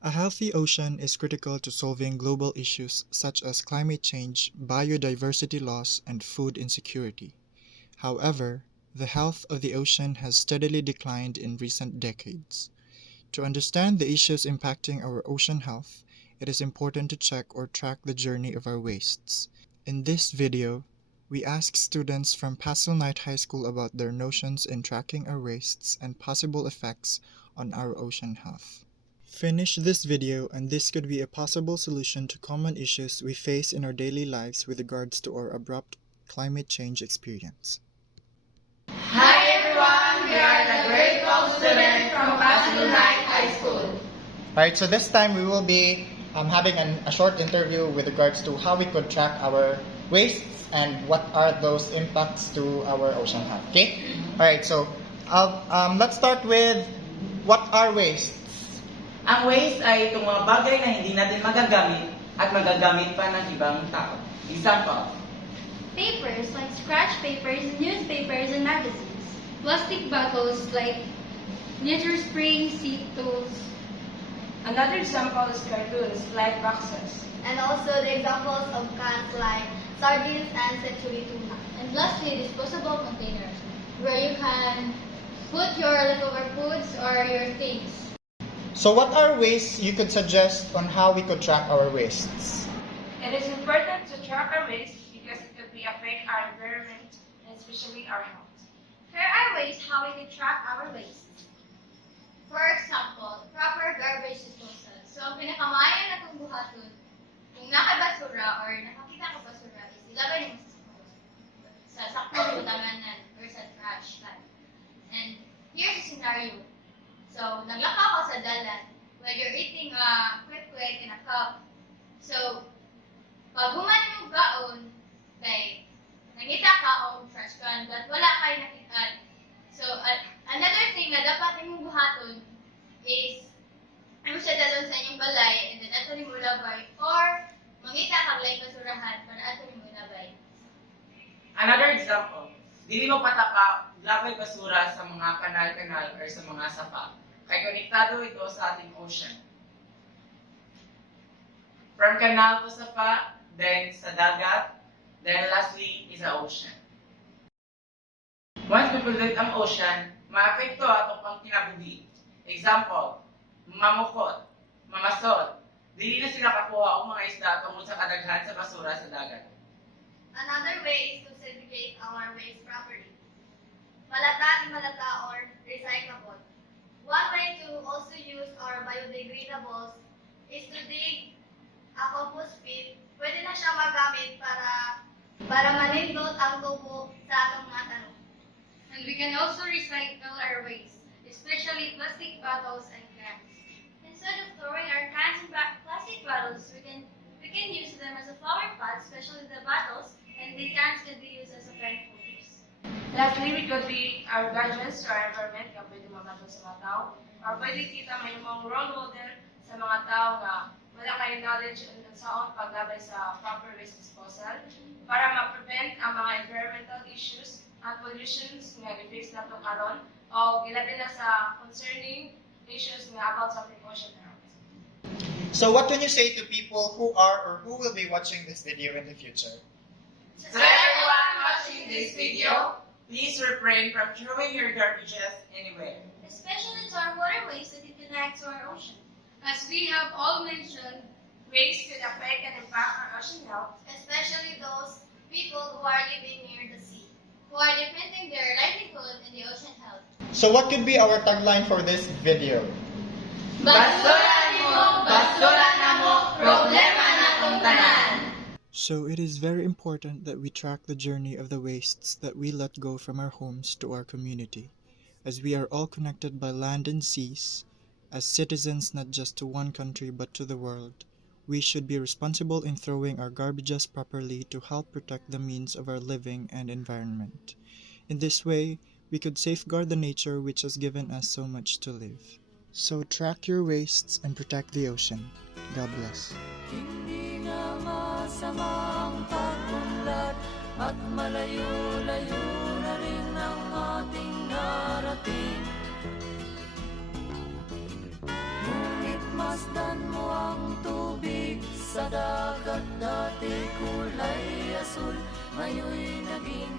A healthy ocean is critical to solving global issues such as climate change, biodiversity loss, and food insecurity. However, the health of the ocean has steadily declined in recent decades. To understand the issues impacting our ocean health, it is important to check or track the journey of our wastes. In this video, we ask students from Pastel Knight High School about their notions in tracking our wastes and possible effects on our ocean health. Finish this video and this could be a possible solution to common issues we face in our daily lives with regards to our abrupt climate change experience. Hi everyone, we are the grade 12 students from Pastel Knight High School. Alright, so this time we will be having a short interview with regards to how we could track our wastes and what are those impacts to our ocean health. Okay? Alright, so let's start with what are wastes? Ang waste ay itong mga bagay na hindi natin magagamit at magagamit pa ng ibang tao. Example, papers like scratch papers, newspapers, and magazines. Plastic bottles like litter spring, seat tools. Another example is cartoons like boxes. And also the examples of cans like sardines and century tuna. And lastly, disposable containers where you can put your leftover foods or your things. So what are ways you could suggest on how we could track our wastes? It is important to track our waste because it could affect our environment and especially our health. Here are ways how we can track our waste. For example, proper garbage disposal. So, ang pinakamayan na itong buhaton, kung nakabasura or nakakita ka basura, is ilagay mo sa sakong butanganan or sa trash can. And here's a scenario. So, naglakaw ka sa dalan while you're eating a quick in a cup. So, pag human yung gaon, like, nangita ka o trash can, but wala kayo nakita. So, another thing na dapat yung buhaton is, ano siya dalon sa inyong balay, and then ato mo labay, or mangita kang like basurahan para ato mo labay. another example, dili mo pataka labay basura sa mga kanal-kanal or sa mga sapa. Kaya konektado ito sa ating ocean. From canal to sapa, then sa dagat, then lastly is the ocean. Once we pollute ang ocean, maapekto ato pang kinabuhi. Example, mamukot, mamasod, dili na sila kakuha ang mga isda tungkol sa kadaghan sa basura sa dagat. Another way is to segregate our waste properly. Malata, malata, or recyclable. One way to also use our biodegradables is to dig a compost pit. Pwede na siya magamit para manindot ang tubo sa atong mga tanong. And we can also recycle our waste, especially plastic bottles and cans. Instead of throwing our cans and plastic bottles, we can use them as a flower pot, especially the bottles, and the cans can be used as a plant holders. Lastly, we could be our guardians to our environment kung pwede mamatong sa mga tao, or pwede kita may mga role model sa mga tao na wala kayong knowledge on saan paglabay sa proper waste disposal para ma-prevent ang mga environmental issues at pollutions nga i-face nato karon o gilabi na sa concerning issues nga about sa ating ocean health. So what can you say to people who are or who will be watching this video in the future? So everyone watching this video, please refrain from throwing your garbages anywhere. Especially to our waterways that connect to our ocean. As we have all mentioned, waste could affect and impact our ocean health. Especially those people who are living near the sea, Who are depending their livelihood in the ocean health. So what could be our tagline for this video? Basura mo, basura na mo, problema na tong tanan. So it is very important that we track the journey of the wastes that we let go from our homes to our community, as we are all connected by land and seas. As citizens not just to one country but to the world, we should be responsible in throwing our garbages properly to help protect the means of our living and environment. In this way, we could safeguard the nature which has given us so much to live. So track your wastes and protect the ocean. God bless. Hindi nga masamang pag-unlad at malayo-layo na rin ang ating narating. Ngunit mas tingnan mo ang tubig sa dagat, dati kulay asul, ngayon'y naging